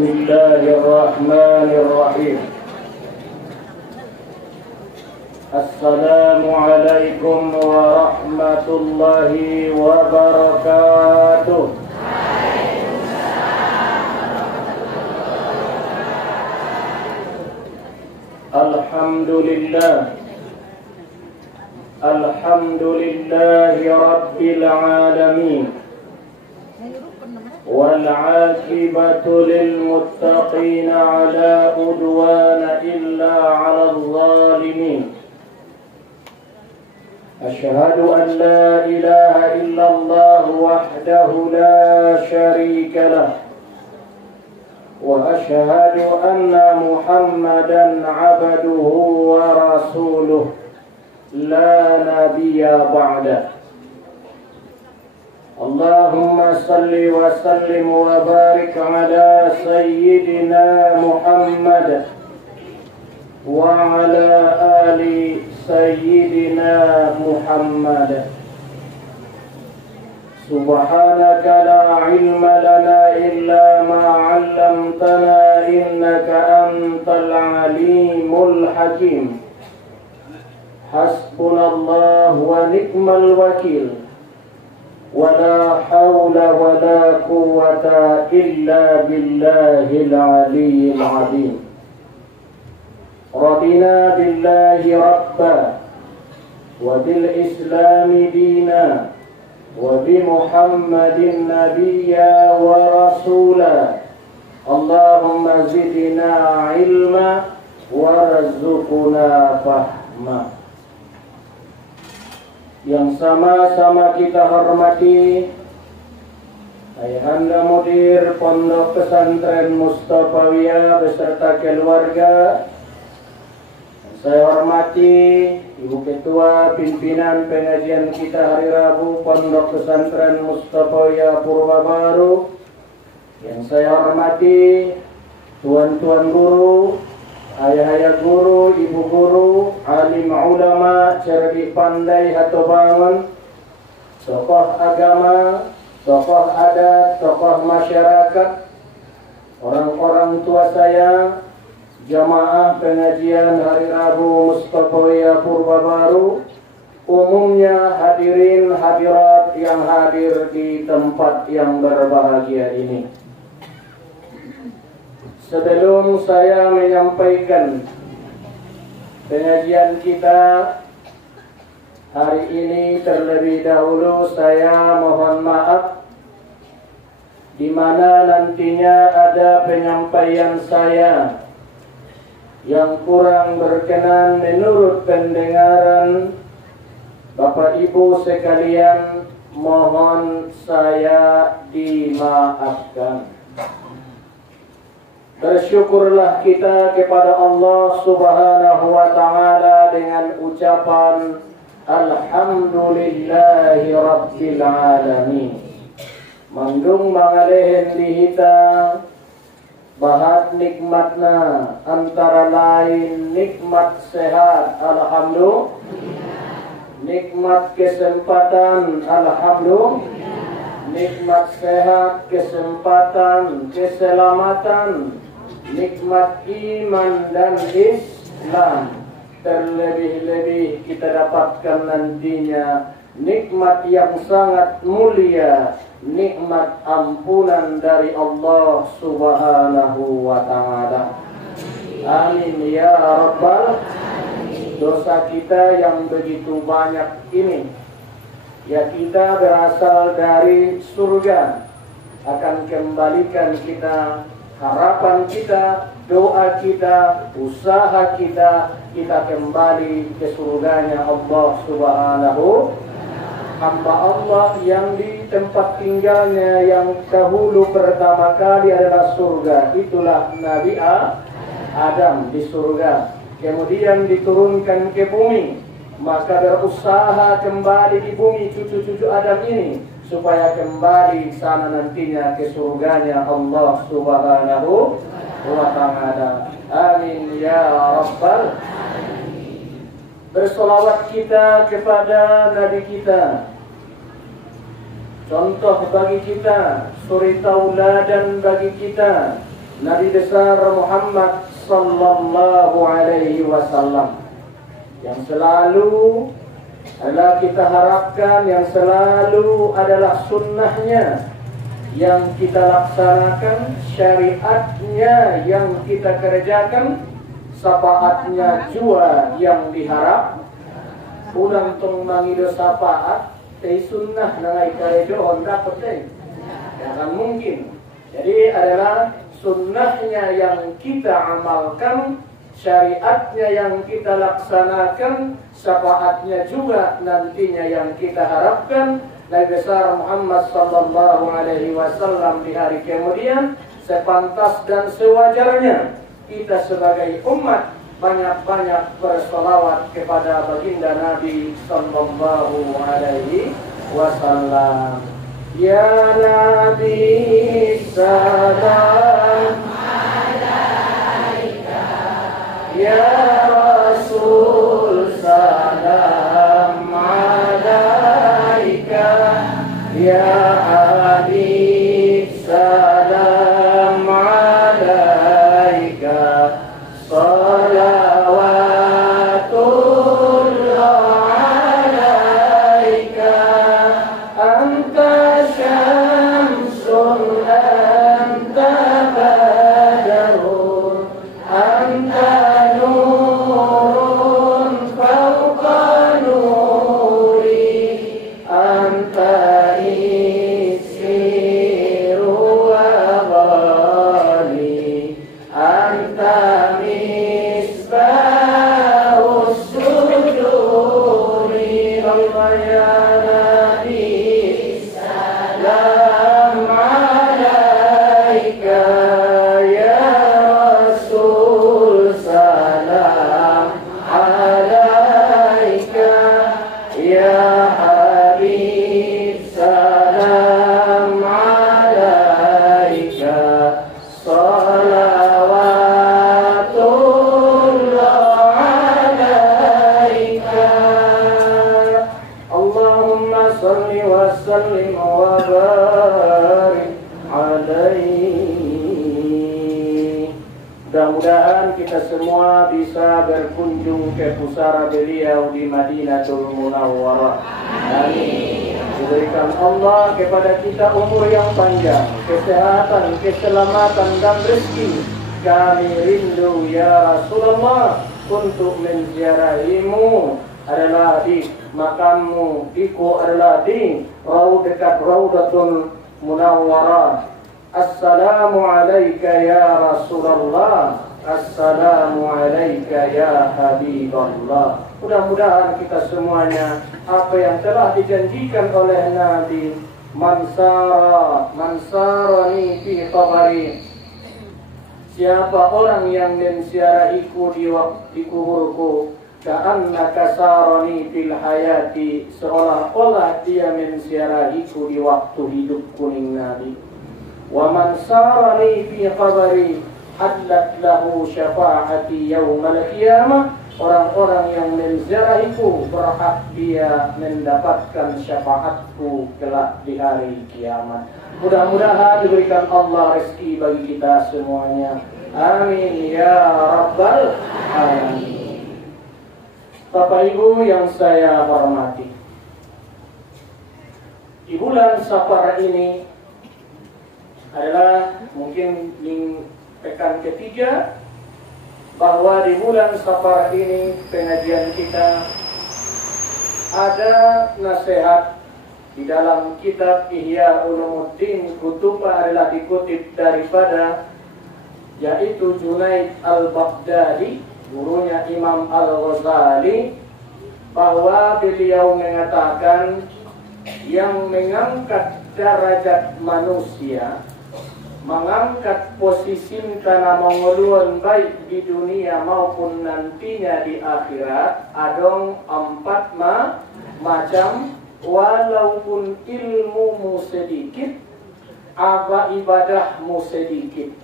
Bismillahirrahmanirrahim. Assalamualaikum warahmatullahi wabarakatuh. Alhamdulillah. Alhamdulillahi rabbil alamin. والعاقبة للمتقين على عدوان إلا على الظالمين أشهد أن لا إله إلا الله وحده لا شريك له وأشهد أن محمدا عبده ورسوله لا نبي بعده اللهم صل وسلم وبارك على سيدنا محمد وعلى آل سيدنا محمد سبحانك لا علم لنا إلا ما علمتنا إنك أنت العليم الحكيم حسبنا الله ونعم الوكيل ولا حول ولا قوة إلا بالله العلي العظيم رضينا بالله ربا وبالإسلام دينا وبمحمد نبيا ورسولا اللهم زدنا علما وارزقنا فهما. Yang sama-sama kita hormati Ayahanda Mudir Pondok Pesantren Mustafawiyah beserta keluarga. Saya hormati Ibu Ketua Pimpinan Pengajian kita hari Rabu Pondok Pesantren Mustafawiyah Purwabaru. Yang saya hormati Tuan-tuan guru, ayah-ayah guru, ibu guru, alim ulama, cerdik pandai atau bangun, tokoh agama, tokoh adat, tokoh masyarakat, orang-orang tua saya, jamaah pengajian hari Rabu Mustafawiyah Purwabaru, umumnya hadirin hadirat yang hadir di tempat yang berbahagia ini. Sebelum saya menyampaikan pengajian kita hari ini, terlebih dahulu saya mohon maaf di mana nantinya ada penyampaian saya yang kurang berkenan menurut pendengaran Bapak Ibu sekalian, mohon saya dimaafkan. Bersyukurlah kita kepada Allah Subhanahu wa Ta'ala dengan ucapan Alhamdulillahi Rabbil Alamin. Manggung mangalehen dihita bahat nikmatna antara lain nikmat sehat, alhamdulillah, nikmat kesempatan, alhamdulillah, nikmat sehat, kesempatan, keselamatan, nikmat iman dan Islam. Terlebih-lebih kita dapatkan nantinya nikmat yang sangat mulia, nikmat ampunan dari Allah Subhanahu wa Ta'ala. Amin ya Rabbal. Dosa kita yang begitu banyak ini, ya kita berasal dari surga, akan kembalikan kita, harapan kita, doa kita, usaha kita, kita kembali ke surganya Allah Subhanahu. Hamba Allah yang di tempat tinggalnya yang dahulu pertama kali adalah surga, itulah Nabi Adam di surga, kemudian diturunkan ke bumi, maka berusaha kembali di bumi cucu-cucu Adam ini supaya kembali sana nantinya ke surganya Allah Subhanahu wa Ta'ala. Amin ya Rabbal. Bersolawat kita kepada Nabi kita, contoh bagi kita, suri tauladan bagi kita, Nabi besar Muhammad sallallahu alaihi wasallam, yang selalu adalah kita harapkan, yang selalu adalah sunnahnya yang kita laksanakan, syariatnya yang kita kerjakan, syafaatnya jua yang diharap. Ulang tong mangido syafaat tei sunnah nangai karejo honda peteng, jangan mungkin. Jadi adalah sunnahnya yang kita amalkan, syariatnya yang kita laksanakan, syafaatnya juga nantinya yang kita harapkan. Nabi besar Muhammad sallallahu alaihi wasallam di hari kemudian, sepantas dan sewajarnya kita sebagai umat banyak-banyak bersolawat kepada baginda Nabi sallallahu alaihi wasallam. Ya Nabi salam alaika, ya Rasul salam alaika, ya Habib salam alaika, salawatullah alaika, anta syamsun anta badarun anta nurun fawqa nuri, anta isiru wa ghali, anta misbahus suduri. Allah ya Nabi salam alaika, ya Rasul salam alaika, ya Habib salam alaika, salawatullah alaika. Allahumma salli wa sallim wa barik alaihi. Mudah-mudahan kita semua bisa berkunjung ke pusara beliau di Madinatul Munawwarah. Amin. Diberikan Allah kepada kita umur yang panjang, kesehatan, keselamatan dan rezeki. Kami rindu ya Rasulullah untuk menziarahimu, adalah di makammu, iku adalah di dekat Raudatul Munawwarah. Assalamu alayka ya Rasulullah, assalamu alayka ya Habiballah. Mudah-mudahan kita semuanya apa yang telah dijanjikan oleh Nabi, mansarani fi qabri, siapa orang yang menziarahiku di kuburku, ka'annaka sarani fil hayati, seolah-olah dia menziarahiku di waktu hidup kuning Nabi. Wa man sarani fi qabri hadlat lahu syafaati yaumal qiyamah, orang-orang yang menziarahiku berhak dia mendapatkan syafaatku kelak di hari kiamat. Mudah-mudahan diberikan Allah rezeki bagi kita semuanya. Amin ya rabbal alamin. Bapak Ibu yang saya hormati, di bulan Safar ini adalah mungkin pekan ketiga, bahwa di bulan Safar ini pengajian kita ada nasihat di dalam kitab Ihya Ulumuddin. Kutubah adalah dikutip daripada yaitu Junaid al-Baghdadi, gurunya Imam Al-Ghazali, bahwa beliau mengatakan yang mengangkat derajat manusia, mengangkat posisi karena menguluan baik di dunia maupun nantinya di akhirat, adong 4 macam, walaupun ilmumu sedikit, apa ibadahmu sedikit.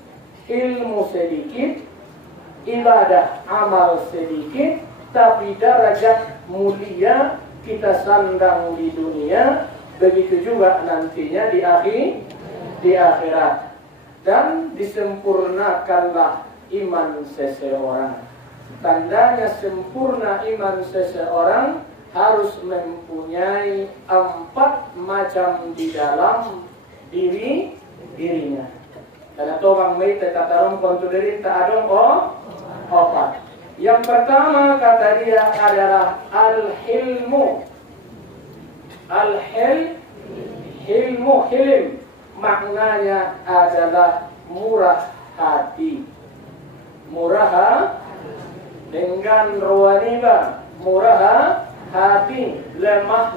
Ilmu sedikit, ibadah amal sedikit, tapi derajat mulia kita sandang di dunia, begitu juga nantinya di akhirat. dan disempurnakanlah iman seseorang. Tandanya sempurna iman seseorang harus mempunyai 4 macam di dalam dirinya. Karena orang may tetatarong kontuderin taadong opat. Yang pertama kata dia adalah al-hilmu. Hilm maknanya adalah murah hati. Murah dengan ruwaniba, murah hati, lemah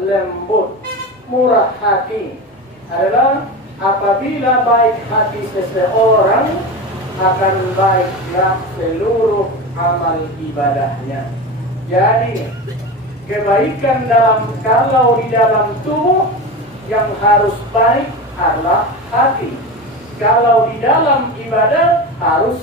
lembut. Murah hati adalah apabila baik hati seseorang akan baiklah seluruh amal ibadahnya. Jadi kebaikan kalau di dalam tubuh yang harus baik adalah hati. Kalau di dalam ibadah harus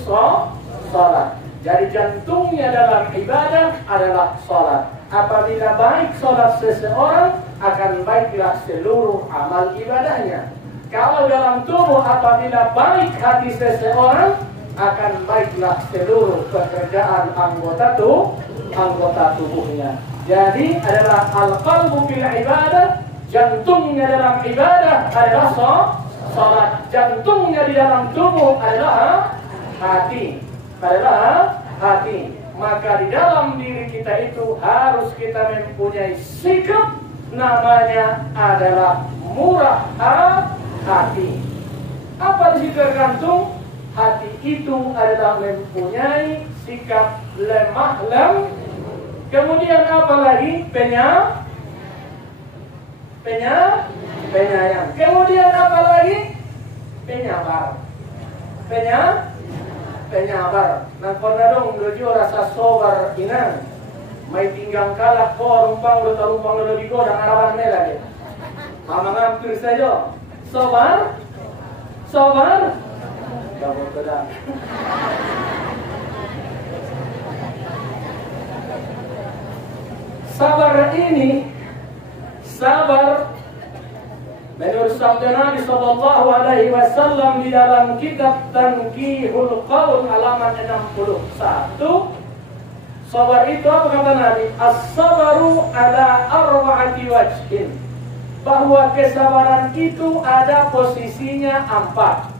sholat. Jadi jantungnya dalam ibadah adalah sholat. Apabila baik sholat seseorang, akan baiklah seluruh amal ibadahnya. Kalau dalam tubuh apabila baik hati seseorang, akan baiklah seluruh pekerjaan anggota tubuhnya. Jadi adalah al-qalbu fil ibadah, jantungnya dalam ibadah adalah sholat. Jantungnya di dalam tubuh adalah hati. Maka di dalam diri kita itu harus kita mempunyai sikap namanya adalah murah hati. Apa di situ tergantung? Hati itu adalah mempunyai sikap lemah kemudian apa lagi? Penyayang. Kemudian apa lagi? Penyabar. Nang konadong dojo rasa sobar inang. May tinggang kalak ko rumpang lo di godang arawan nila dia. Mamangampir saja. Sobar. Gabot kedang. Sabar menurut sabda Nabi sallallahu alaihi wasallam di dalam kitab Tanqihul Qaul halaman 61. Sabar itu apa kata Nabi? As-sabaru ala arba'ati wajhin. Bahwa kesabaran itu ada posisinya 4.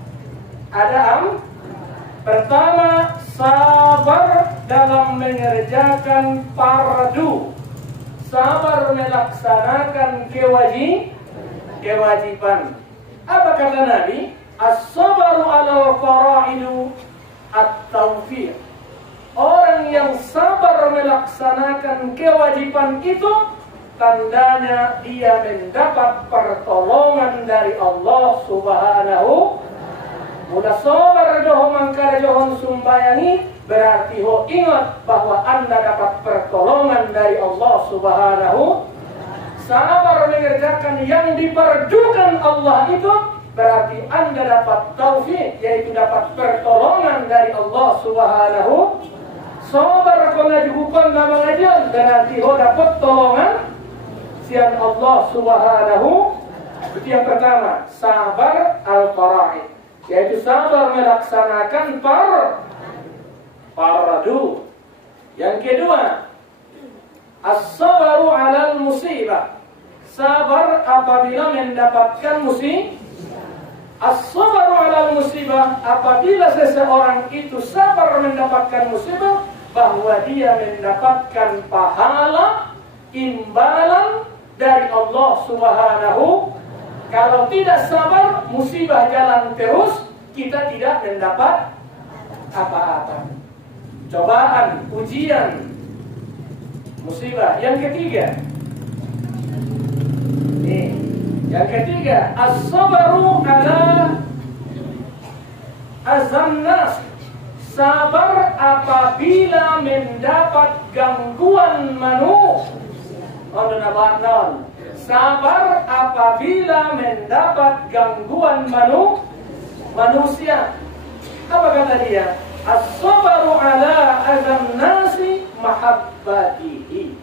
Pertama, sabar dalam mengerjakan fardu. Sabar melaksanakan kewajiban. Apa kata Nabi? As-sabaru ala fara'idu at-tawfiq. Orang yang sabar melaksanakan kewajiban itu tandanya dia mendapat pertolongan dari Allah Subhanahu. Mudah sabar johon mangkara johon sumbayangi, berarti ho ingat bahwa Anda dapat pertolongan dari Allah Subhanahu. Sabar mengerjakan yang diperjukan Allah itu berarti Anda dapat taufik, yaitu dapat pertolongan dari Allah Subhanahu. Sabar pengajukan nama ngajian berarti ho dapat tolongan sian Allah Subhanahu. Itu yang pertama, sabar al-fara'id, yaitu sabar melaksanakan fardu. Yang kedua, as-sabaru 'alal musibah. Sabar apabila mendapatkan musibah. As-sabaru 'alal musibah, apabila seseorang itu sabar mendapatkan musibah, bahwa dia mendapatkan pahala imbalan dari Allah Subhanahu. Kalau tidak sabar, musibah jalan terus, kita tidak mendapat apa-apa. Cobaan, ujian, musibah. Yang ketiga, as-sabaru ala azannas. Sabar apabila mendapat gangguan sabar apabila mendapat gangguan manusia. Apa kata dia? As-sabaru ala azan nasi mahabbatihi.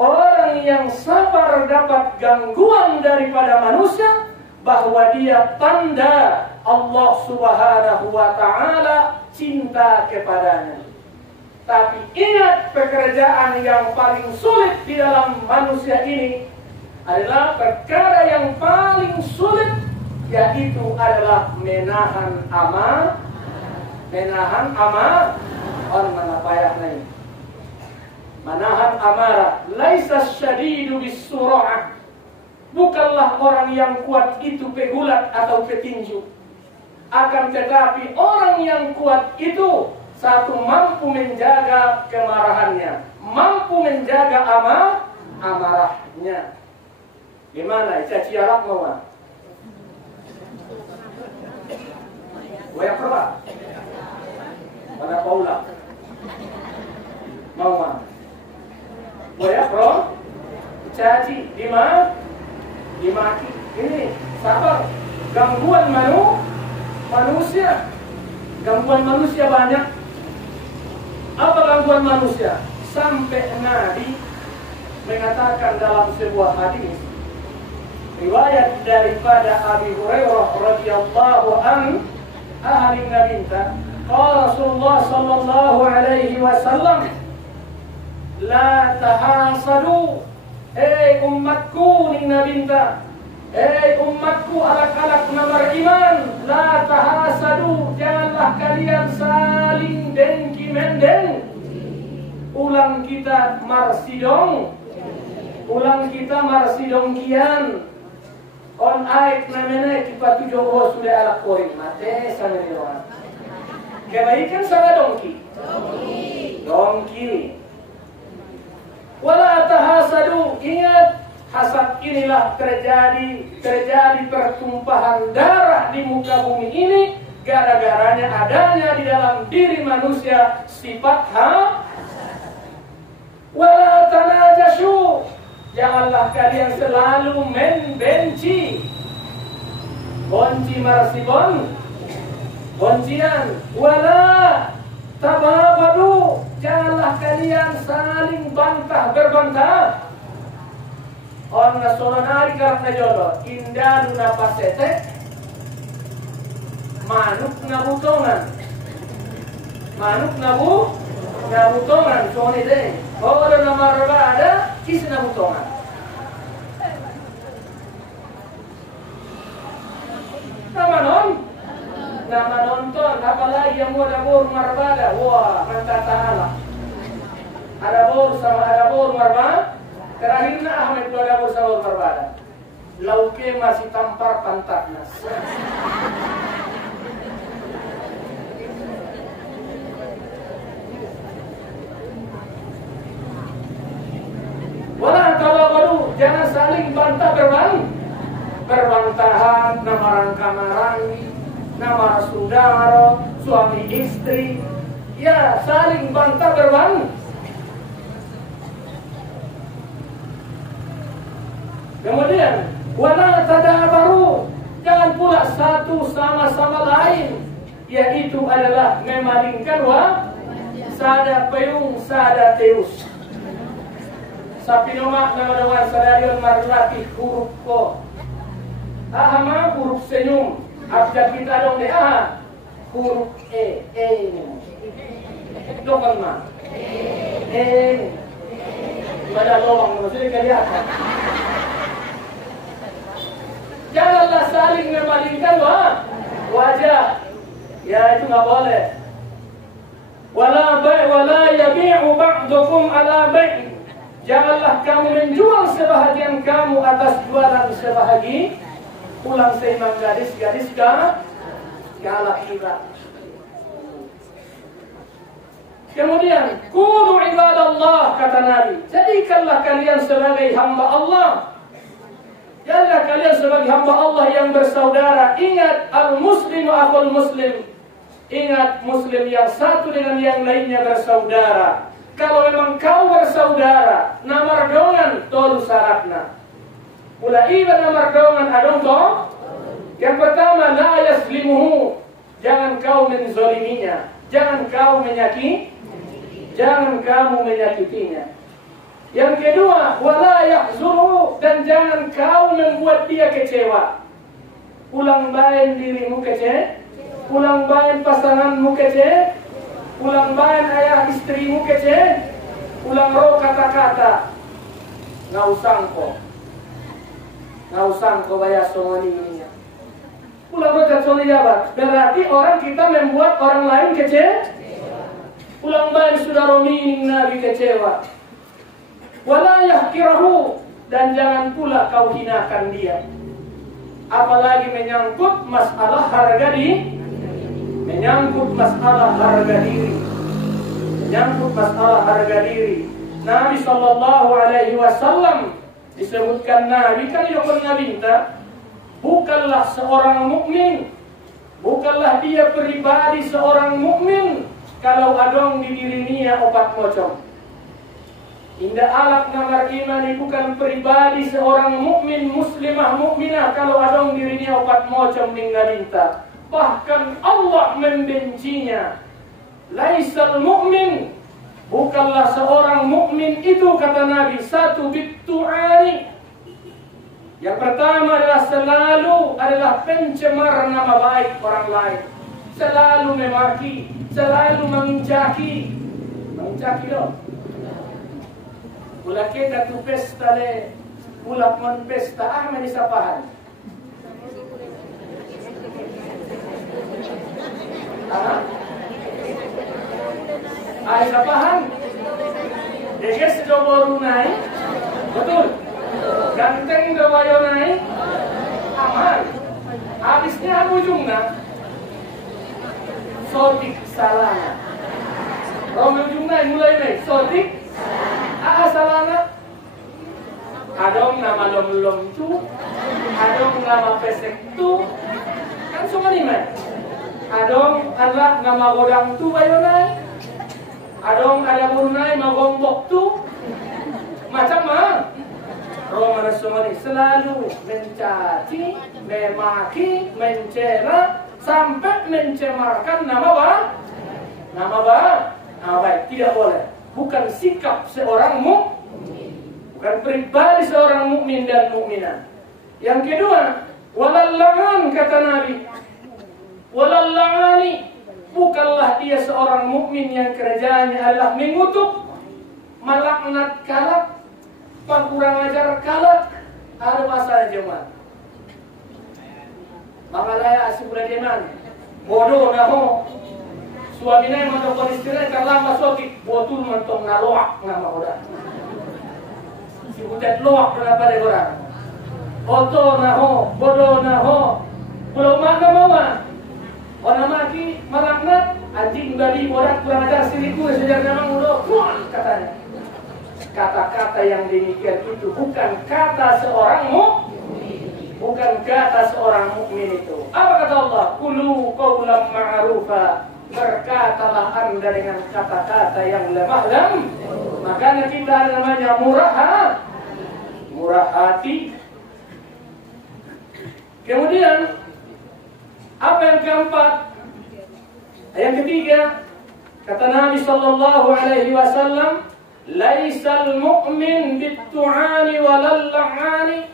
Orang yang sabar dapat gangguan daripada manusia, bahwa dia tanda Allah Subhanahu wa Ta'ala cinta kepadanya. Tapi ingat, pekerjaan yang paling sulit di dalam manusia ini adalah perkara yang paling sulit, yaitu adalah menahan amarah. Orang mana payahnya ini. Menahan amarah. Laisa syadidu bisura'ah. Bukanlah orang yang kuat itu pegulat atau petinju. Akan tetapi orang yang kuat itu satu, mampu menjaga kemarahannya, mampu menjaga amarahnya. Gimana? Caci Arab mau? Waya perba? Pada Paula mau? Waya pro? Caci dimaki. Ini sabar. Gangguan manusia. Gangguan manusia banyak. Apa gangguan manusia? Sampai Nabi mengatakan dalam sebuah hadis, riwayat daripada Abi Hurairah radhiyallahu an, ahli nabinta, qala Rasulullah sallallahu alaihi wasallam, la tahasadu, ummatku ni nabinta, umatku alak-alak namar iman, la tahasadu, janganlah kalian saling dengki mendeng. Ulang kita marsidongkian. On aik namanya kita tujuh sudah alak koin mate sama dia. Kebaikan sama dongki. Wala tahasadu, ingat, hasad inilah terjadi pertumpahan darah di muka bumi ini, gara-garanya adanya di dalam diri manusia sifat wala tanajashu, janganlah kalian selalu membenci. Bonci boncian. Wala tababadu, janganlah kalian saling berbantah. On nasonari karena jodoh indah napa sete manuk nabutongan soalnya deh. Oh, ada nama ada kisah nabutongan. Nama nonton apalagi yang mau ada bor marbada. Wah, mantap tahala. Ada bor marbada. Terakhir na Ahmed Bada bersama berbada. Lauke masih tampar pantatnya. Wala tawabadu, jangan saling berbantahan, nama rangka-marangi, nama saudara, suami istri. Ya, saling bantah Kemudian, wala tadabaru, jangan pula satu sama lain, yaitu adalah memalingkan sada peung sada teus. Sapi nomak nama sadarion marlati huruf ko. Ahama huruf senyum, abjad kita dong deh huruf ini. Dokon ma. Pada lowang maksudnya kelihatan. Janganlah saling memalingkan wajah. Ya, itu nggak boleh. Wala yabi'u ba'dukum ala bai'. Janganlah kamu menjual sebahagian kamu atas jualan sebahagian. Pulang seimang gadis galak kita. Kemudian, kunu ibadallah, kata Nabi. Jadikanlah kalian sebagai hamba Allah. Jadilah kalian sebagai hamba Allah yang bersaudara. Ingat, al-muslimu akhul muslim. Ingat, muslim yang satu dengan yang lainnya bersaudara. Kalau memang kau bersaudara, namardongan tolu syaratna. Mula iba namardongan adong to. Yang pertama, la yaslimuhu. Jangan kau menzoliminya. Jangan kamu menyakitinya. Yang kedua, wala yahzuru, dan jangan kau membuat dia kecewa. ulang bain dirimu kece, ulang bain pasanganmu kece, ulang bain ayah istrimu kece, ulang roh kata-kata, nggak usangko bayar somoni. Ulang roh jatuh jabat, berarti orang kita membuat orang lain kece, ulang bain sudah romining nabi kecewa, wala yahkirahu, dan jangan pula kau hinakan dia. Apalagi menyangkut masalah harga diri, menyangkut masalah harga diri, menyangkut masalah harga diri. Nabi Sallallahu Alaihi Wasallam disebutkan Nabi kan yukun Nabi bukanlah seorang mukmin, bukanlah dia pribadi seorang mukmin kalau adong di dirinya opat mocong. Indah alak namar imani bukan pribadi seorang mukmin muslimah mukminah kalau adong dirinya opat mocom tinggalinta. Bahkan Allah membencinya. Laisal mukmin, bukanlah seorang mukmin itu kata Nabi satu bittu'ani. Yang pertama adalah pencemar nama baik orang lain. Selalu memaki, selalu mengincaki loh. Mula kita tu pesta le, mula mon pesta menisapahan. Sapahan. Deges do baru naik, betul. Ganteng do bayo naik, aman. Habisnya ujungnya, sotik salah. Ujungnya mulai naik, sotik. Salana adong nama lom tu, adong nama pesek tu, kan semua ni man. Adong anak nama godang tu bayonai, adong ada bunai magombok tu, macam mana? Roman semua ni selalu mencaci, memaki, mencela, sampai mencemarkan nama baik. Tidak boleh. Bukan sikap seorang mukmin, bukan pribadi seorang mukmin dan mukminah. Yang kedua, walal la'an kata Nabi. Walal la'ani, bukanlah dia seorang mukmin yang kerjanya adalah mengutuk, melaknat kalak, kurang ajar kalak. Ada masalah jemaat. Mangalaya asibula deman, bodoh naho. Suaminya yang mentok istrinya terlambat sotik, botul mentong naloak nama orang. Si butet loak kenapa deh orang? Oto naho, bodoh naho, pulau mana bawa? Orang mati melaknat, anjing babi orang kurang ajar siriku sejarah nama muda, katanya. Kata-kata yang demikian itu bukan kata seorang mukmin, bukan kata seorang mukmin itu. Apa kata Allah? Qulu qawlan ma'rufa. Berkatalah anda dengan kata-kata yang lemah lem. Makanya kita ada namanya murah hati. Kemudian apa yang keempat? Yang ketiga kata Nabi Sallallahu Alaihi Wasallam, laisal mu'min bittu'ani walal la'ani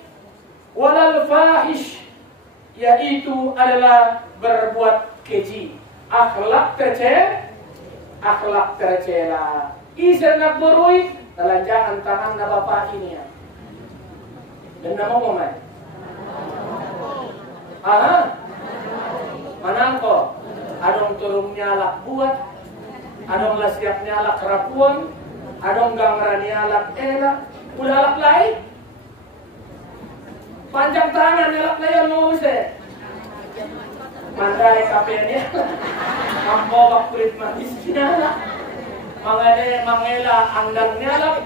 walal fahish, yaitu adalah berbuat keji, akhlak tercela. Isa nak berui telanjangan tangan na bapak ini ya. Dan nama Muhammad. Manangko. Adong turun nyalak buat, adong lasiap nyalak rapuan, adong gangran nyalak enak, udah alak lain. Panjang tangan nyalak lain mau se. Mandai kapenya, mampobak kulit manis nyalak, mangela anggang nyalak,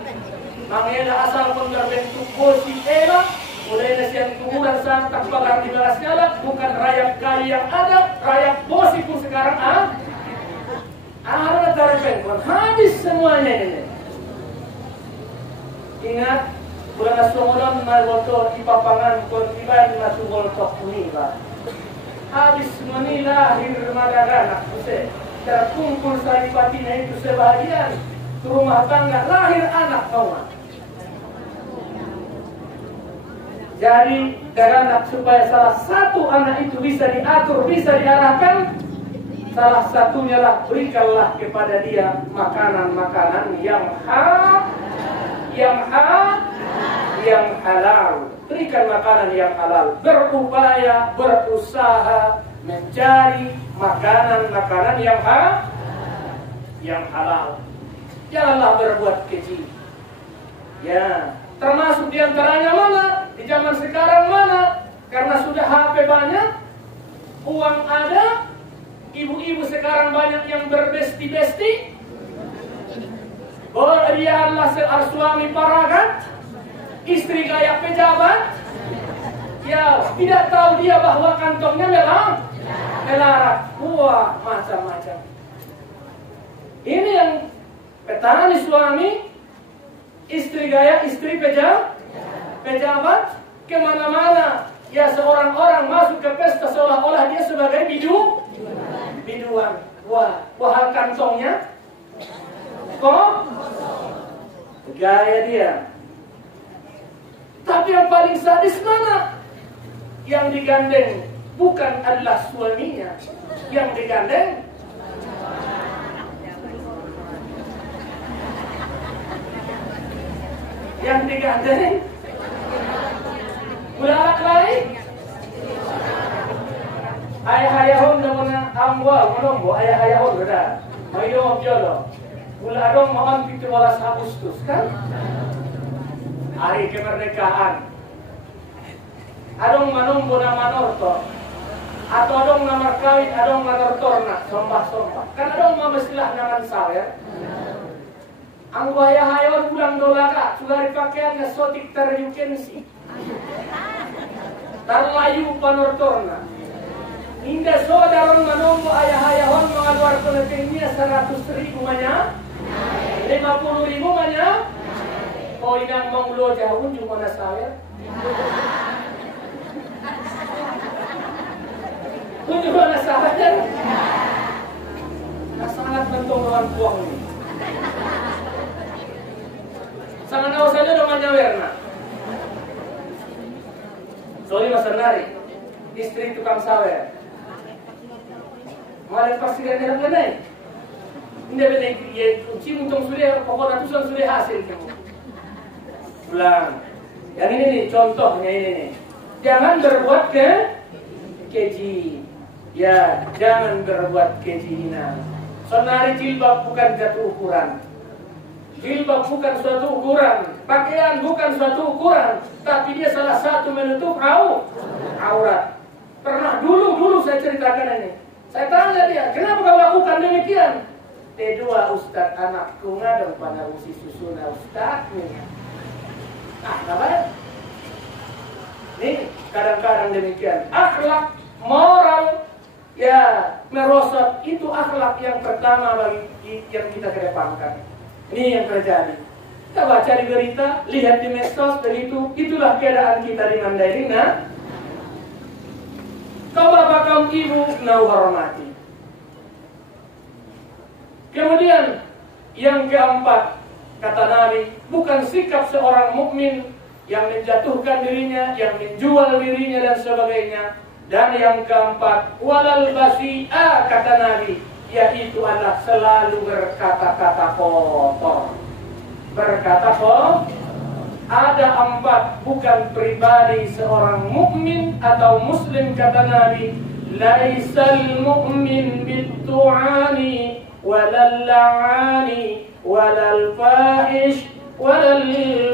mangela asal pun terbentuk bosi elak. Mulai na siyang tumuran sa takbagang dibalas nyalak, bukan rakyat kali yang ada, rakyat bosi pun sekarang ada terbentuk, habis semuanya ini. Ingat, bulan Ramadan magoto ipapangan kontiban masugol tok Manila. Habis Manila lahir madaganak use. Terkumpul saripatinya itu sebahagian. Rumah tangga lahir anak kawan. Jadi karena supaya salah satu anak itu bisa diatur, bisa diarahkan, salah satunya lah berikanlah kepada dia makanan-makanan yang halal. Berikan makanan yang halal. Berupaya, berusaha mencari makanan-makanan yang halal. Janganlah berbuat keji. Ya, termasuk diantaranya mana? Di zaman sekarang mana? Karena sudah HP banyak, uang ada, ibu-ibu sekarang banyak yang berbesti-besti. Oh, dia adalah suami paragat, istri gaya pejabat. Ya, tidak tahu dia bahwa kantongnya melarat. Wah, macam-macam. Ini yang petani suami, istri gaya, istri pejabat, kemana-mana. Ya, seorang orang masuk ke pesta seolah-olah dia sebagai biduan. Wah, kantongnya kok gaya dia. Tapi yang paling sadis mana? Yang digandeng bukan adalah suaminya, yang digandeng ulak lain. Ayah-ayahon namanya amwal menombo ayah-ayahon benar. Mayo jolo. Mula dong mohon 17 Agustus kan? Hari kemerdekaan. Adong manombo na manorto. Atau adong namar kawit, adong manortorna, sombah-sombah. Kan adong mamasilah naman sawer. Ang ayah-ayahon pulang dolaka, sugari pakaiannya sotik terjukensi. Tarlayu panortorna. Hingga saudarang manombo ayah-ayahon mengaluar penetengnya 100.000 manya, 50.000 manya. O inang maulo jahun jumana na sawer. Unjuk mana sawer? Sangat bentong dengan buang ini. Sangat awas saja dengan nyawerna. Soalnya Mas Nari, istri tukang sawer. Malah pasti gak ada lain. Hindi ba ya cimuntong sudah pokoknya tusan sudah hasil kamu. Ulang. Yang ini nih contohnya ini nih. Jangan berbuat keji. Ya, jangan berbuat keji. Sonari jilbab bukan jatuh ukuran. Jilbab bukan suatu ukuran. Pakaian bukan suatu ukuran. Tapi dia salah satu menutup aurat. Pernah dulu saya ceritakan ini. Saya tanya dia, kenapa kau lakukan demikian? T2 Ustaz anakku ngadong pada usi susuna Ustaz nih. Apa? Nih, kadang-kadang demikian. Akhlak, moral, ya merosot itu akhlak yang pertama bagi yang kita kedepankan. Ini yang terjadi. Kita baca di berita, lihat di medsos, begitu. Itulah keadaan kita di Mandailing. Kau bapak kaum ibu nau hormati. Kemudian yang keempat, kata Nabi, bukan sikap seorang mukmin yang menjatuhkan dirinya, yang menjual dirinya dan sebagainya. Dan yang keempat, walal basi'a, kata Nabi, yaitu adalah selalu berkata-kata kotor. Berkata kotor. Ada 4 bukan pribadi seorang mukmin atau muslim, kata Nabi. Laisal mu'min bit-tu'ani walal la'ani walal fahish walal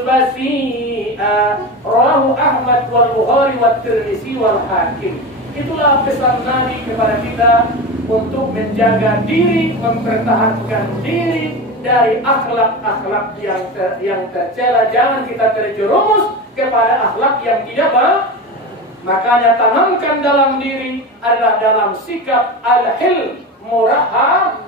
basi'a. Rawahu Ahmad wal Bukhari wat Tirmizi wal Hakim. Itulah pesan Nabi kepada kita untuk menjaga diri, mempertahankan diri dari akhlak-akhlak yang tercela. Jangan kita terjerumus kepada akhlak yang tidak baik. Makanya tanamkan dalam diri adalah dalam sikap al-hilm, murah.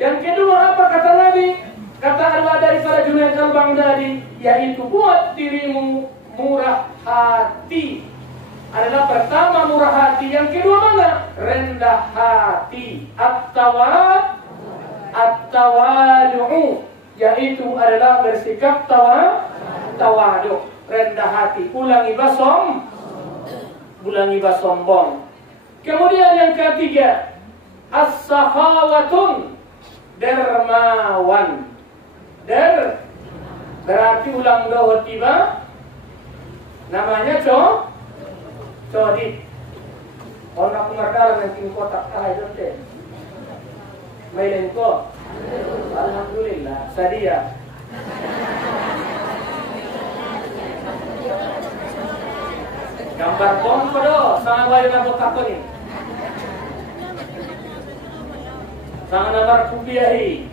Yang kedua apa kata Nabi? Kata Allah daripada Junaid al-Baghdadi, yaitu buat dirimu murah hati. Adalah pertama murah hati. Yang kedua mana? Rendah hati. At-tawalu'u, yaitu adalah bersikap tawadu, rendah hati. Ulangi sombong. Kemudian yang ketiga, as-sakhawatun, dermawan. Berarti ulang doa tiba, namanya codit. Orang pengertian nanti kotak itu teh. Main ko. Alhamdulillah, sadia. Gambar bom kodo, sama bayu nabok kako ni. Sama nomor kupiahi.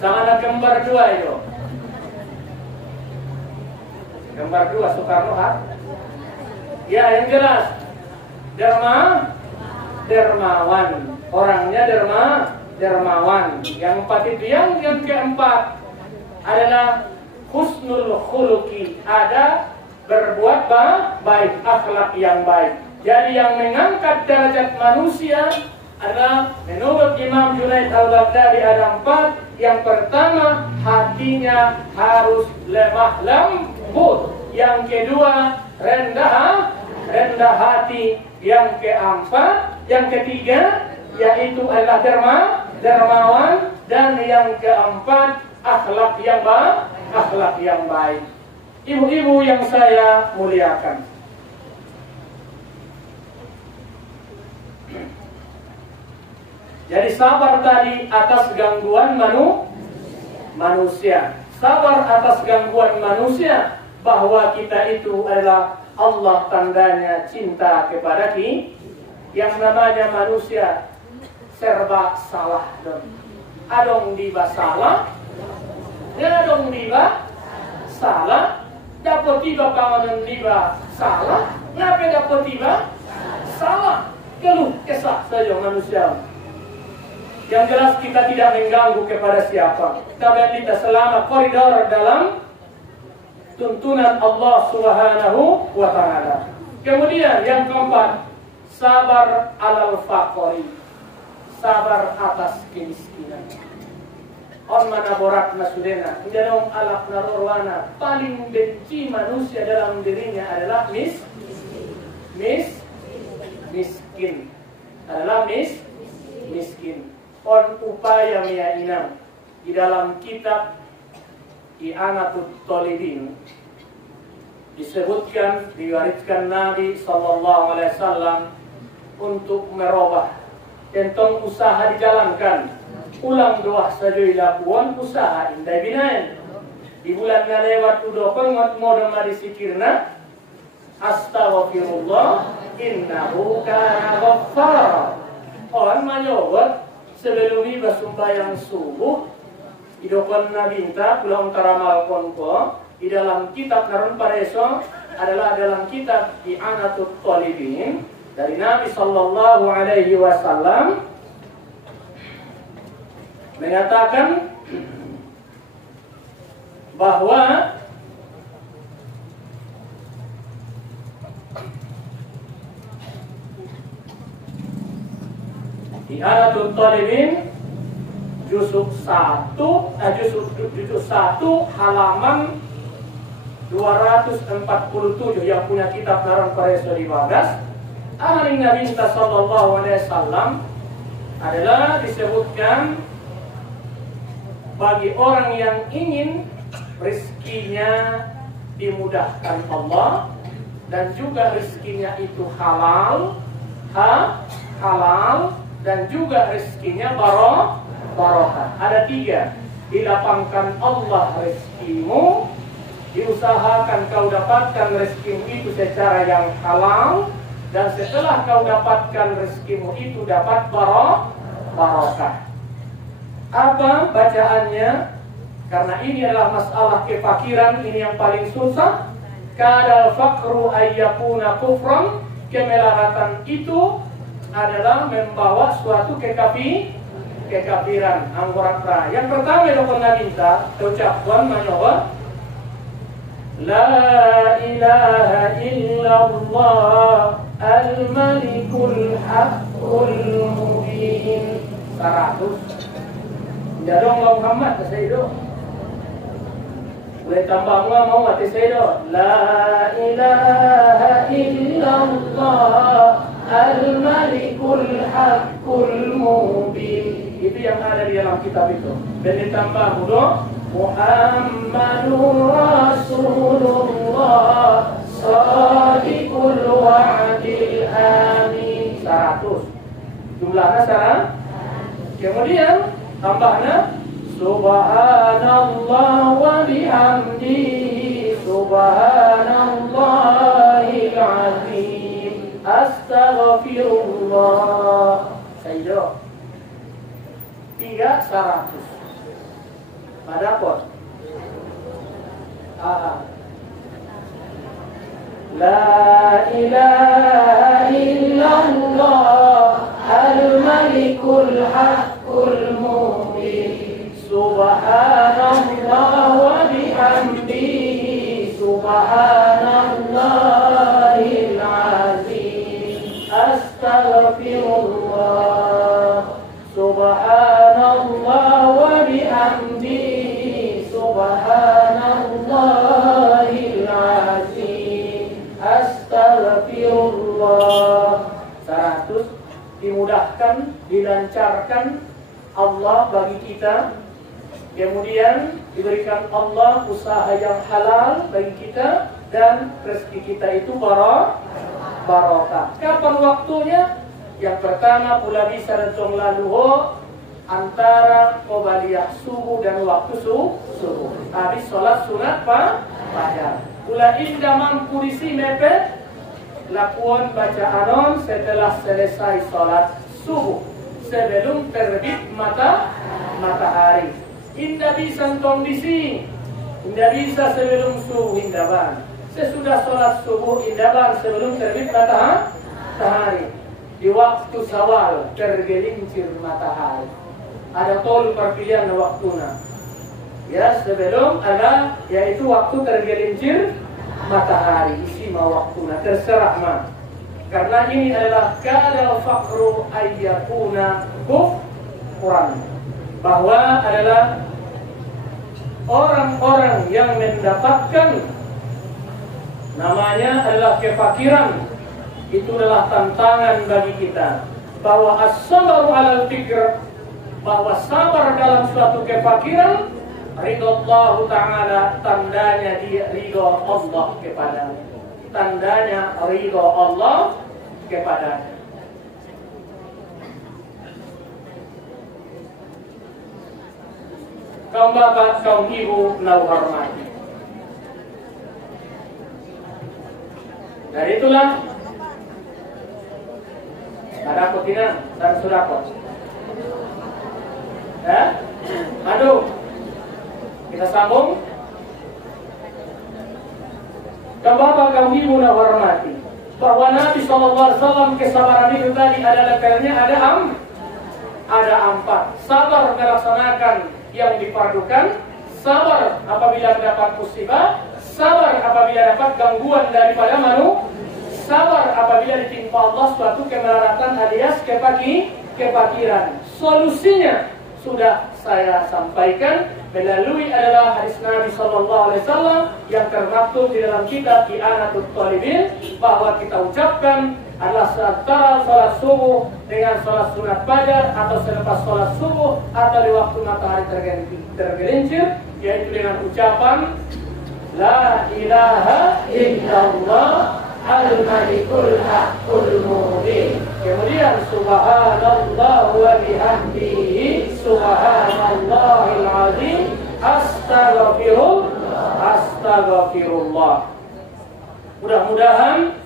Sama ada gambar dua itu. Gambar dua Soekarno hat. Ya, yang jelas. Dermawan. Orangnya dermawan. Yang empat itu yang keempat adalah husnul khuluqi, ada berbuat baik, akhlak yang baik. Jadi yang mengangkat derajat manusia adalah menurut Imam Junaid al-Baghdadi ada empat. Yang pertama, hatinya harus lemah lembut. Yang kedua, rendah hati. Yang keempat, yang ketiga yaitu adalah dermawan, dan yang keempat akhlak yang baik. Ibu-ibu yang saya muliakan, jadi sabar tadi atas gangguan manusia. Sabar atas gangguan manusia, bahwa kita itu adalah Allah tandanya cinta kepada kita. Yang namanya manusia serba salah dong. Adong diba salah, adong diba salah, dapat tiba panganan diba salah, ngapa dapat tiba salah. Keluh kesah saja manusia. Yang jelas kita tidak mengganggu kepada siapa, tapi kita selama koridor dalam tuntunan Allah Subhanahu wa ta'ala. Kemudian yang keempat, sabar alal faqri, sabar atas kemiskinan. On mana borak nasudena, dalam alak narorwana, paling benci manusia dalam dirinya adalah miskin. Adalah miskin. On upaya miyainam di dalam kitab I'anatul Talibin disebutkan, diwariskan Nabi sallallahu alaihi wasallam untuk merubah tentang usaha dijalankan. Ulang doa saja ilakuan usaha indai binain. Di bulan na lewat udokon mau disikirna astaghfirullah innahu kana ghaffar. Orang menyebut sebelum ibadah sembahyang subuh idokon nabi minta pulang taramal konko di dalam kitab Narun Pareso adalah dalam kitab I'anatul Talibin dari Nabi sallallahu alaihi wasallam mengatakan bahwa I'anatul Talibin juzuk 1 halaman 247 yang punya kitab Narun Pareso di Bagas. Ahli Nabi sallallahu alaihi wasallam adalah disebutkan bagi orang yang ingin rezekinya dimudahkan Allah dan juga rezekinya itu halal, dan juga rezekinya barokah. Ada 3. Dilapangkan Allah rezekimu, diusahakan kau dapatkan rezekimu itu secara yang halal, dan setelah kau dapatkan rezekimu itu dapat barokah. Apa bacaannya? Karena ini adalah masalah kefakiran, ini yang paling susah. Kadal faqru ayyakuna kufran, kemelaratan itu adalah membawa suatu kekafiran anggora. Yang pertama yang pernah minta ucapan menyoba la ilaha illallah al-malikul haqqul mubin 100. Ya dong Muhammad saya itu Boleh tambah mau mati saya. La ilaha illallah al-malikul haqqul mubin. Itu yang ada di dalam kitab itu. Dan ditambah Muhammadur Rasulullah Shadiqul wa'dil amin. 100. Jumlahnya sekarang. Kemudian tambahnya Subhanallah wa bihamdihi Subhanallahil azim Astaghfirullah. Saya 300. Pada apa? La ilaha illallah al-malikul haqqul mubin Subhanallah wa bihamdihi Subhanallahil azim Astaghfirullah Subhanallah wa bihamdihi Subhanallahil azim Astaghfirullah. 100. Dimudahkan, dilancarkan Allah bagi kita. Kemudian diberikan Allah usaha yang halal bagi kita. Dan rezeki kita itu barokah. Kapan waktunya? Yang pertama pula bisa rencong laluho antara qobaliyah subuh dan waktu subuh. Habis sholat sunat fajar. Pula indah mampu disi mepet lakukan baca anon setelah selesai sholat subuh sebelum terbit matahari. Indah bisa kondisi, indah bisa sebelum subuh indah bang. Sesudah sholat subuh indah bang sebelum terbit matahari. Di waktu sawal tergelincir matahari. Ada tol perpilihan waktunya. Ya sebelum ada yaitu waktu tergelincir matahari isi waktunya terserah mah. Karena ini adalah kadal faqru ayyakuna kufran, bahwa adalah orang-orang yang mendapatkan namanya adalah kefakiran. Itu adalah tantangan bagi kita, bahwa as-sabru 'alal fikr, bahwa sabar dalam suatu kefakiran. Ridho Allah Ta'ala, tandanya dia ridho Allah kepada, tandanya ridho Allah kepada. Kaum bapak, kaum ibu, nau hormati. Dari itulah ada kotina dan sudakot. Ya, aduh. Kita sambung. Bapak kaum ibu yang hormati, bahwa Nabi SAW kesabaran itu tadi adalah karena ada 4. Sabar melaksanakan yang difardukan, sabar apabila dapat musibah, sabar apabila dapat gangguan daripada manusia, sabar apabila ditimpa Allah suatu kemelaratan alias kefakiran. Solusinya sudah saya sampaikan melalui adalah hadis Nabi SAW yang termaktub di dalam kitab I'anatul Talibin, bahwa kita ucapkan adalah antara sholat subuh dengan sholat sunat fajar, atau selepas sholat subuh atau di waktu matahari tergelincir, yaitu dengan ucapan La ilaha illallah al-malikul haqqul mubin. Kemudian subhanallah wa bihamdihi subhanallahil azim astaghfirullah. Mudah-mudahan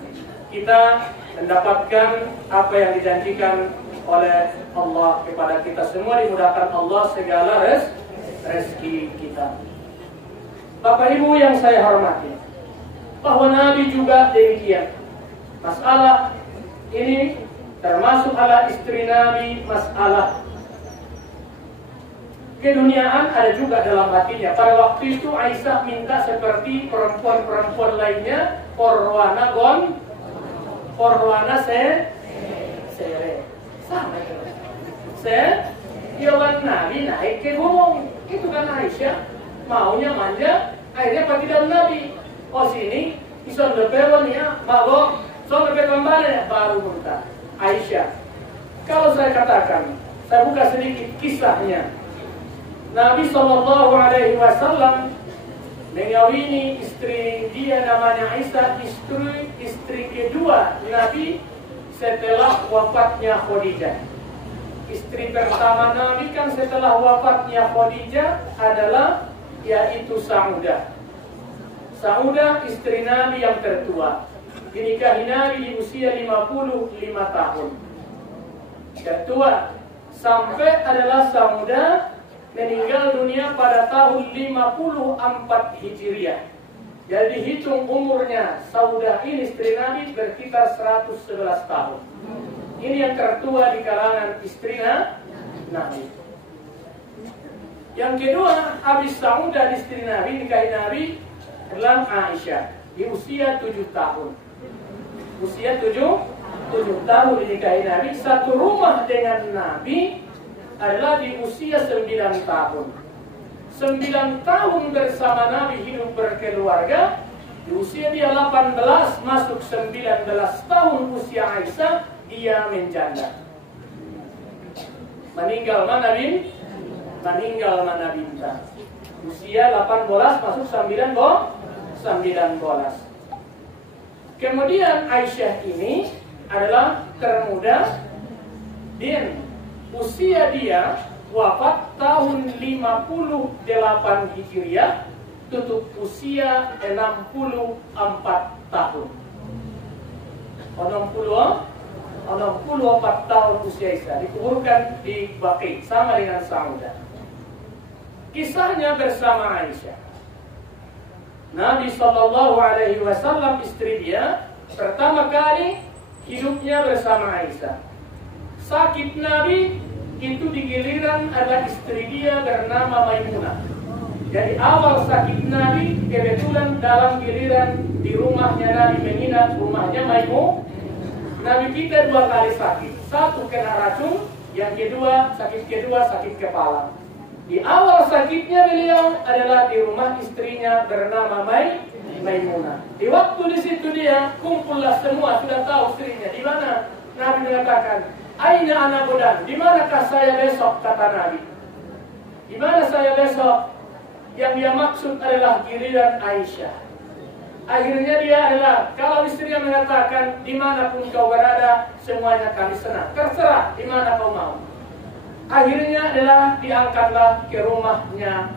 kita mendapatkan apa yang dijanjikan oleh Allah kepada kita semua. Dimudahkan Allah segala rezeki kita. Bapak Ibu yang saya hormati, bahwa Nabi juga demikian. Masalah ini termasuk ala istri Nabi, masalah keduniaan ada juga dalam hatinya. Pada waktu itu Aisyah minta seperti perempuan-perempuan lainnya, korwana sere. Sama Yawan Nabi naik ke gunung. Itu kan Aisyah maunya manja Akhirnya panggilan Nabi. Oh sini, ison lepewan ya, mago, son lepe kembali baru muntah. Aisyah. Kalau saya katakan, saya buka sedikit kisahnya. Nabi SAW mengawini istri dia namanya Aisyah, istri kedua Nabi setelah wafatnya Khadijah. Istri pertama Nabi kan setelah wafatnya Khadijah adalah yaitu Saudah. Saudah istri Nabi yang tertua. Dinikahi Nabi di usia 55 tahun. Tertua sampai adalah Saudah meninggal dunia pada tahun 54 Hijriah. Jadi hitung umurnya Saudah ini istri Nabi berkitar 111 tahun. Ini yang tertua di kalangan istri Nabi. Yang kedua, habis Saudah istri Nabi, nikahi Nabi adalah Aisyah di usia 7 tahun. Usia 7 tahun dinikahi Nabi. Satu rumah dengan Nabi adalah di usia 9 tahun. 9 tahun bersama Nabi hidup berkeluarga. Di usia dia 18 masuk 19 tahun usia Aisyah, dia menjanda. Meninggal mana bin? Meninggal mana binta. Usia 18 masuk 19. Kemudian Aisyah ini adalah termuda dan usia dia wafat tahun 58 Hijriah, tutup usia 64 tahun. 64 tahun usia Aisyah, dikuburkan di Baqi sama dengan Saudah. Kisahnya bersama Aisyah. Nabi SAW istri dia pertama kali hidupnya bersama Aisyah. Sakit Nabi itu di giliran ada istri dia bernama Maimunah. Jadi awal sakit Nabi kebetulan dalam giliran di rumahnya Nabi menginap rumahnya Maimunah. Nabi kita 2 kali sakit. Satu kena racun, yang kedua sakit kepala. Di awal sakitnya beliau adalah di rumah istrinya bernama Maimunah. Di waktu di situ dia kumpullah semua, sudah tahu istrinya di mana. Nabi mengatakan, "Aina ana budan? Di manakah saya besok?" kata Nabi. Di mana saya besok? Yang dia maksud adalah giliran Aisyah. Akhirnya dia adalah, kalau istrinya mengatakan dimanapun kau berada, semuanya kami senang. Terserah di mana kau mau. Akhirnya adalah diangkatlah ke rumahnya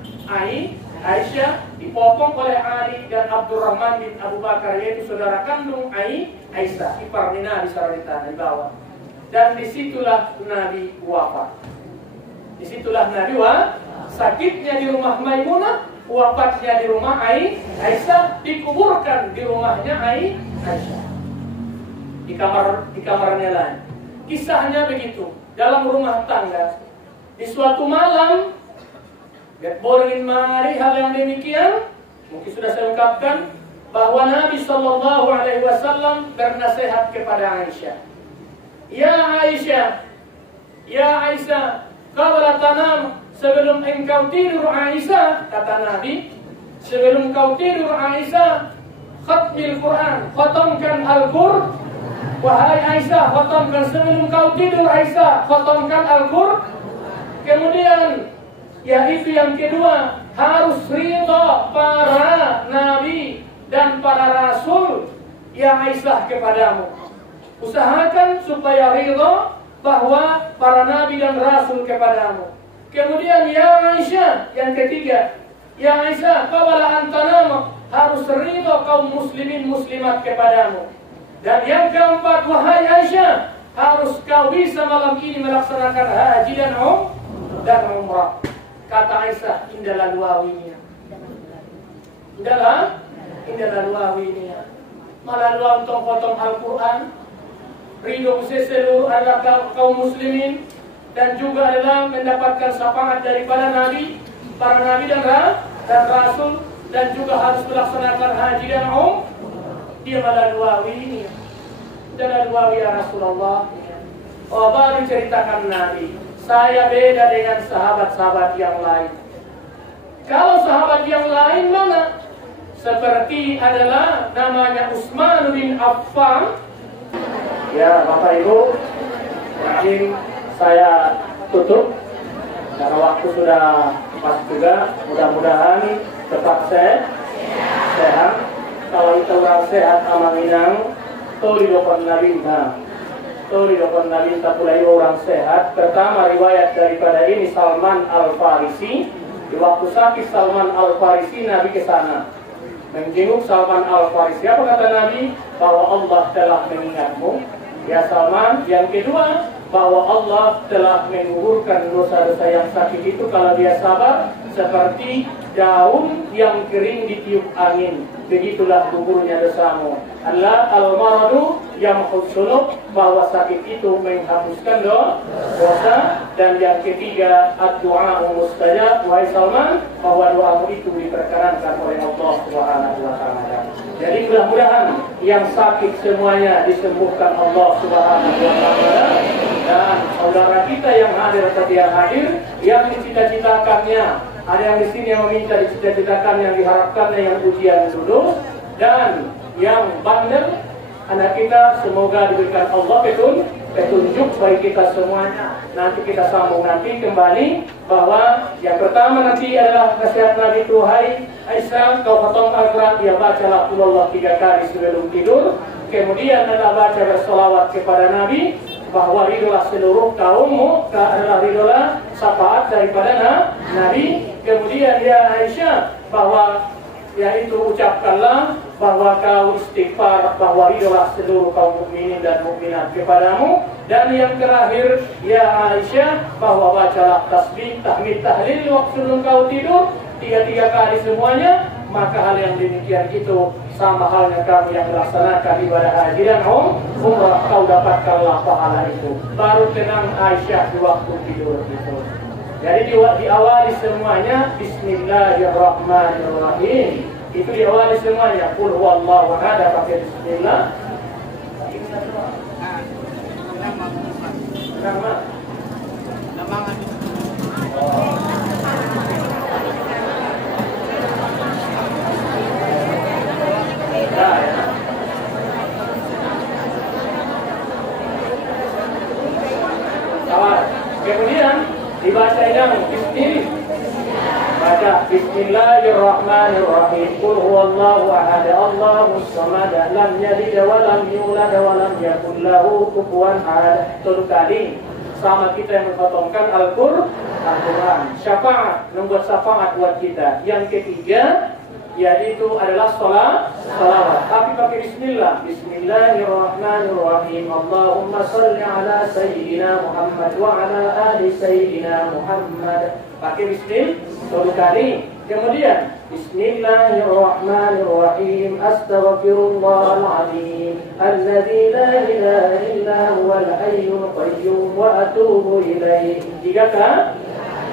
Aisyah, dipotong oleh Ali dan Abdurrahman bin Abu Bakar, yaitu saudara kandung Aisyah, ipar Nabi di bawah. Dan disitulah Nabi wafat. Disitulah Nabi sakitnya di rumah Maimunah, wafatnya di rumah Aisyah, dikuburkan di rumahnya Aisyah. Di kamarnya lain. Kisahnya begitu. Dalam rumah tangga, di suatu malam, boringin mari hal yang demikian, mungkin sudah saya ungkapkan bahwa Nabi SAW bernasihat kepada Aisyah. Ya Aisyah, kau tanam sebelum engkau tidur Aisyah, kata Nabi, sebelum kau tidur Aisyah, khatmil Quran, khatamkan Al-Qur'an. Wahai Aisyah, khatamkan sebelum kau tidur Aisyah, khatamkan Al-Qur'an. Kemudian yaitu yang kedua, harus ridha para nabi dan para rasul ya Aisyah kepadamu. Usahakan supaya ridha bahwa para nabi dan rasul kepadamu. Kemudian ya Aisyah, yang ketiga, ya Aisyah, qawala antanama, harus ridha kaum muslimin muslimat kepadamu. Dan yang keempat, wahai Aisyah, harus kau bisa malam ini melaksanakan haji dan umrah. Kata Aisyah, indalah luawinya. Indalah luawinya. Malah luang potong Al-Quran. Ridho seluruh adalah kaum muslimin. Dan juga adalah mendapatkan syafaat daripada Nabi, para Nabi dan Rasul. Dan juga harus melaksanakan haji dan umrah. Dia malah luawi ini. Dalam luawi ya Rasulullah. Oh, baru ceritakan Nabi, saya beda dengan sahabat-sahabat yang lain. Kalau sahabat yang lain mana? Seperti adalah namanya Utsman bin Affan. Ya, Bapak Ibu, mungkin saya tutup karena waktu sudah pas juga. Mudah-mudahan tetap sehat. Kalau kita orang sehat amanginang, tolidokon nabi tak pulai orang sehat. Pertama riwayat daripada ini Salman Al-Farisi. Di waktu sakit Salman Al-Farisi Nabi ke sana menjenguk Salman Al-Farisi. Apa kata Nabi? Bahwa Allah telah mengingatmu ya Salman. Yang kedua, bahwa Allah telah menggugurkan dosa-dosa yang sakit itu kalau dia sabar, seperti daun yang kering ditiup angin, begitulah gugurnya dosamu. Allah al-maradu yamhus dzunub, bahwa sakit itu menghapuskan dosa. Dan yang ketiga, ad-du'a mustajab, wahai Salman, bahwa doamu itu diperkenankan oleh Allah Subhanahu wa taala. Jadi mudah-mudahan yang sakit semuanya disembuhkan Allah Subhanahu wa taala. Dan saudara kita yang hadir atau yang hadir, yang dicita-citakannya, ada yang di sini yang meminta dicita-citakan, yang diharapkannya yang ujian lulus, dan yang bandel, anak kita semoga diberikan Allah petunjuk bagi kita semuanya. Nanti kita sambung nanti kembali bahwa yang pertama nanti adalah nasihat Nabi itu, hai Aisyah, kau potong Al-Quran, dia bacalah Allah 3 kali sebelum tidur. Kemudian adalah baca bersolawat kepada Nabi, bahwa ridolah seluruh kaummu, adalah ridolah syafaat daripada Nabi. Kemudian ya Aisyah, bahwa yaitu ucapkanlah bahwa kau istighfar, bahwa ridolah seluruh kaum mukminin dan mukminat kepadamu. Dan yang terakhir ya Aisyah, bahwa bacalah tasbih, tahmid, tahlil waktu sebelum kau tidur 3 kali semuanya. Maka hal yang demikian itu sama halnya kamu yang melaksanakan ibadah haji dan umrah, kau dapatkanlah pahala itu. Baru tenang Aisyah di waktu tidur itu. Jadi diawali semuanya Bismillahirrahmanirrahim. Itu diawali semuanya. Qul huwallahu ahad, pakai bismillah. Nama. Kemudian dibaca yang baca Bismillahirrahmanirrahim. Qul huwallahu ahad, Allahus samad, lam yalid wa lam yulad wa lam yakul lahu kufuwan ahad. 3 kali. Sama kita yang mengkhatamkan Al-Quran. Syafaat, membuat syafaat buat kita. Yang ketiga yaitu adalah salawat. Tapi pakai bismillah. Bismillahirrahmanirrahim. Allahumma salli ala sayyidina Muhammad wa ala ali sayyidina Muhammad. Pakai bismillah 3 kali. Kemudian Bismillahirrahmanirrahim. Astaghfirullahal azim alladzi la ilaha illa huwal hayyul qayyum wa atubu ilaih. 3 kali.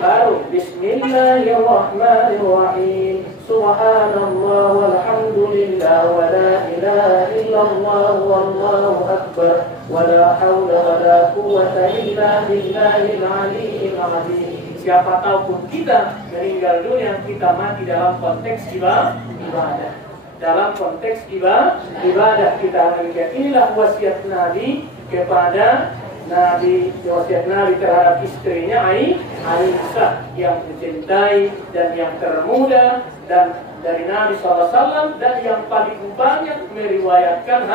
Baru Bismillahirrahmanirrahim. Subhanallah walhamdulillah wa la ilaha illallah wallahu akbar wa la hawla wa la quwwata illa billahil aliyyil azim. Siapa tahu pun kita meninggal dunia, kita mati dalam konteks ibadah. Dalam konteks ibadah kita meninggal. Inilah wasiat Nabi kepada wasiat Nabi terhadap istrinya Aisyah yang mencintai dan yang termuda dan dari Nabi SAW, dan yang paling banyak meriwayatkan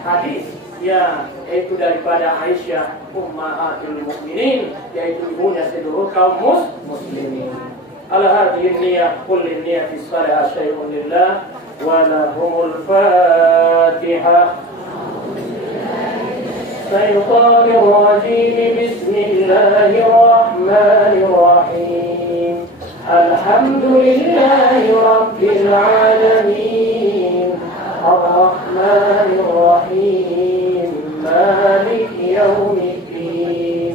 hadis ya, yaitu daripada Aisyah ummahatul mukminin, yaitu ibunya seluruh kaum muslimin. Ala hadhihi niyyah kulli niyyati salih syai'un lillah wa lahumul fatihah. الشيطان الرجيم بسم الله الرحمن الرحيم الحمد لله رب العالمين الرحمن الرحيم مالك يوم الدين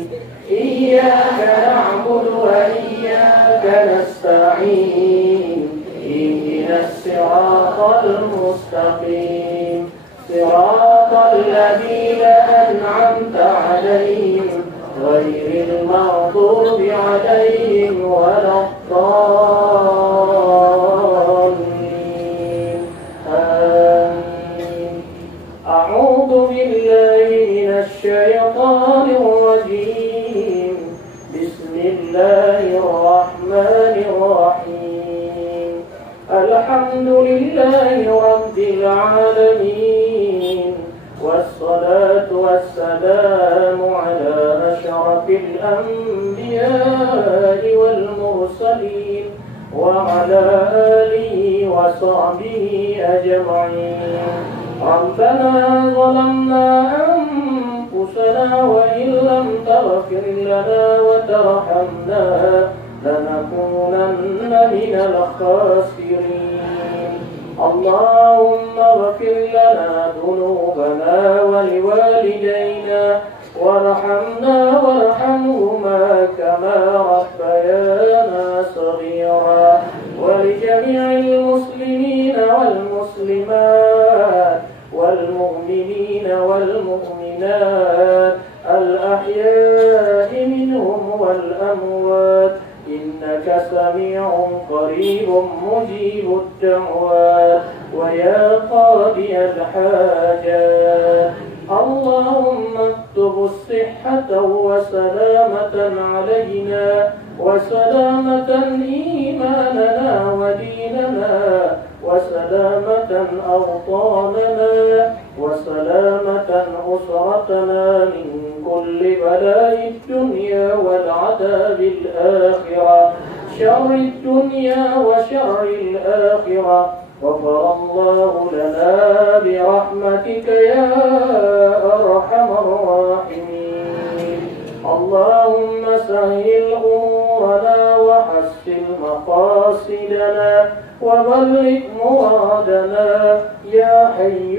إياك نعبد وإياك نستعين اهدنا الصراط المستقيم صراط الذين أنعمت عليهم غير المغضوب عليهم ولا الضالين. الحمد لله رب العالمين، والصلاة والسلام على أشرف الأنبياء والمرسلين وعلى آله وصحبه أجمعين. ربنا ظلمنا أنفسنا وإن لم تغفر لنا وترحمنا لنكونن من الخاسرين. اللهم اغفر لنا ذنوبنا ولوالدينا وارحمنا وارحمهما كما ربيانا صغيرا، ولجميع المسلمين والمسلمات والمؤمنين والمؤمنات الأحياء منهم والأموات، إنك سميع قريب مجيب الدعوات ويا قاضي الحاجات. اللهم اكتب الصحة وسلامة علينا وسلامة إيماننا وديننا وسلامة أوطاننا وسلامة أسرتنا من كل بلاء الدنيا والعذاب الآخرة، شر الدنيا وشر الآخرة. غفر الله لنا برحمتك يا أرحم الراحمين. اللهم سهل أمورنا وحسن مقاصدنا وبلغ مرادنا يا حي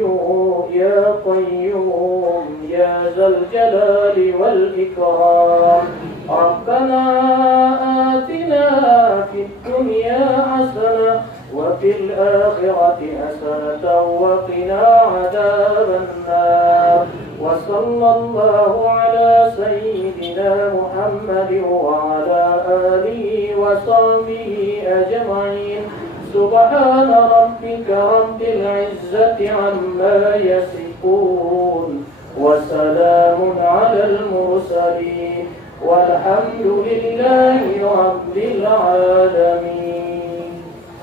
يا قيوم يا ذا الجلال والإكرام. ربنا آتنا في الدنيا حسنة وفي الآخرة حسنة وقنا عذاب النار. وصلى الله على سيدنا محمد وعلى آله وصحبه أجمعين. سبحان ربك رب العزة عما يصفون وسلام على المرسلين والحمد لله رب العالمين.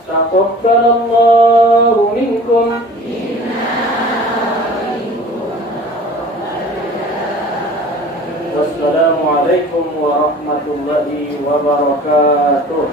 تقبل الله منكم. والسلام عليكم ورحمة الله وبركاته.